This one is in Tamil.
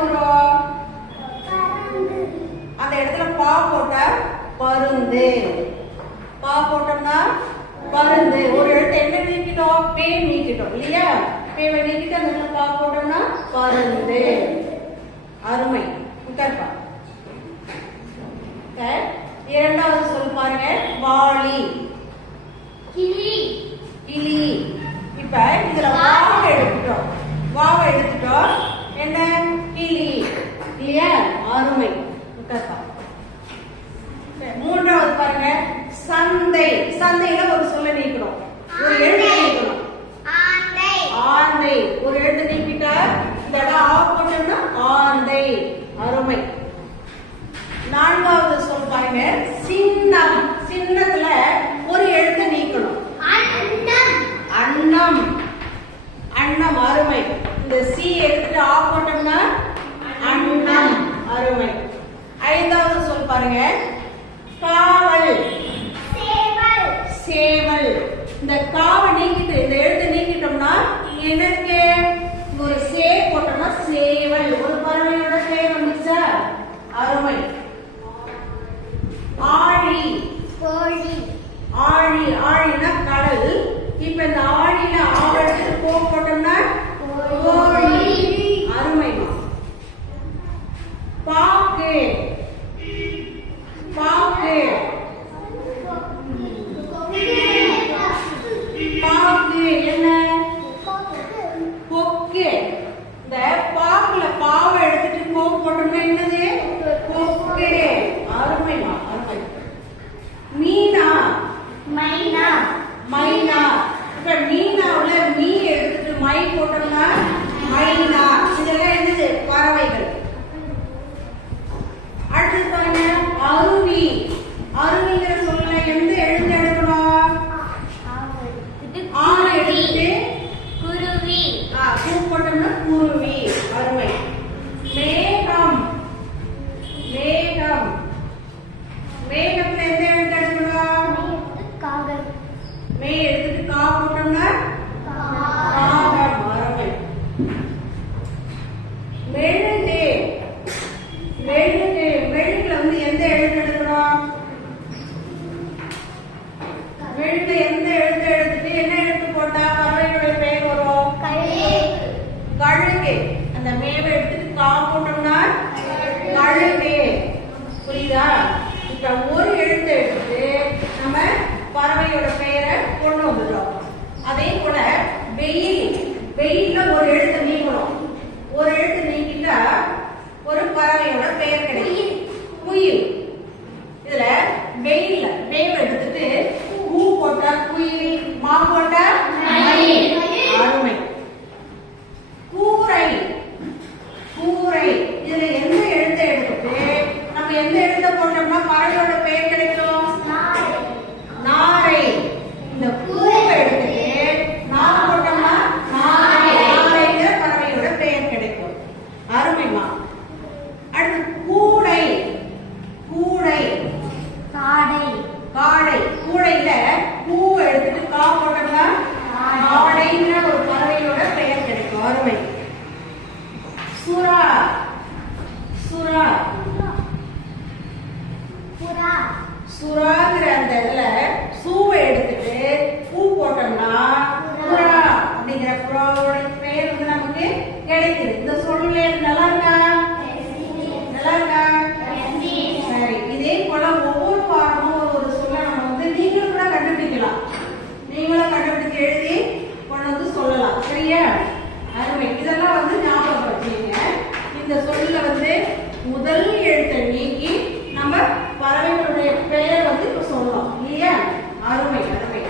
போடுவோம் அந்த இடத்துல பா போட்ட பருந்து. பா போட்டோம்னா பருந்து. ஒரு இடத்துல என்ன நீக்கிட்டோம்? பே நீக்கிட்டோம். இல்லையா? பேவை நீக்கிட்டு அந்த இடத்துல பா போட்டோம்னா பருந்து. அருமை. உத்தர்பா இரண்டாவது சொல் பாருங்க. வாளி. கிளி. கிளி. இப்ப இதுல வாவை எடுத்துட்டோம். வாவை எடுத்துட்டோம். என்ன? இல்லையா அருமை மூன்றாவது பாருங்க. சந்தை. சந்தையில ஒரு சொல்ல நீக்கணும். ஒரு எழுத்து நீக்கணும். ஆந்தை. ஒரு எழுத்து நீக்கிட்டா இந்த இடம் ஆஃப் பண்ணோம்னா ஆந்தை. அருமை. நான்காவது சொல் பாருங்க. சின்னம். சின்னத்துல ஒரு எழுத்து நீக்கணும். அன்னம். அன்னம். அன்னம் அருமை. இந்த சி எடுத்துட்டு ஆஃப் பண்ணோம்னா அருமை ஐந்தாவது சொல் பாருங்க. காவல். சேவல். சேவல். இந்த காவை நீக்கிட்டு இந்த எழுத்தை நீக்கிட்டோம்னா இங்க ஒரு சே போட்டோம்னா சேவல். ஒரு பறவையோட சே வந்துச்சா அருமை. ஆழி. ஆழி. ஆழினா கடல். இப்ப இந்த ஆழியில பாக்கு என்ன? கொக்கு. இந்த பாக்குல பாவை எடுத்துட்டு கோ போட்டோம்னா என்னது? கொக்கு. அருமைமா அருமை. மீனா. மைனா. மைனா. இப்ப மீனாவுல மீ எடுத்துட்டு மை போட்டோம்னா மைனா இதெல்லாம் என்னது பறவைகள் அடுத்து பாருங்க அருவி அருவிங்கிற சொல்ல எந்த எழுத்து எடுக்கணும் ஆறு எடுத்துட்டு குருவி ஆ, பூ போட்டோம்னா குருவி அருமை மேகம் மேகம் மேகத்துல எந்த எழுத்து எடுக்கணும் காகம் மே எடுத்துட்டு கா போட்டோம்னா காகம் அருமை மெழுகு மெழுகு மெழுகுல வந்து எந்த எழுத்து எடுக்கணும் மெழுகுல எந்த எழுத்து எடுத்துட்டு என்ன எழுத்து போட்டா பறவைகளுடைய பெயர் வரும் கழுகு அந்த மேவை எடுத்துட்டு கா போட்டோம்னா கழுகு புரியுதா இப்ப ஒரு எழுத்து எடுத்துட்டு நம்ம பறவையோட பெயரை கொண்டு வந்துடுறோம் அதே போல வெயில் வெயில்ல ஒரு எழுத்து நீக்கணும் ஒரு எழுத்து நீக்கிட்டா ஒரு பறவையோட பெயர் கிடைக்கும். குயில். இதுல வெயில்ல வேவ எடுத்துட்டு பூ போட்டா குயில் மா போட்டா மயில். அருமை சுறாங்கிற அந்த இதுல சூவை எடுத்துட்டு பூ போட்டோம்னா புறா அப்படிங்கிற புறாவோட பெயர் வந்து நமக்கு கிடைக்குது. இந்த சொல்லுல நல்லா இருக்கா? நல்லா இருக்கா? சரி இதே போல ஒவ்வொரு வாரமும் ஒரு ஒரு சொல்ல நம்ம வந்து நீங்களும் கூட கண்டுபிடிக்கலாம். நீங்களும் கண்டுபிடிச்சு எழுதி கொண்டு வந்து சொல்லலாம். சரியா? அருமை. இதெல்லாம் வந்து ஞாபகம் வச்சுங்க இந்த சொல்லுல வந்து முதல் எழுத்தை நீக்கி நம்ம பறவைகளுடைய பெயர் வந்து இப்ப சொல்லலாம். இல்லையா? அருமை அருமை.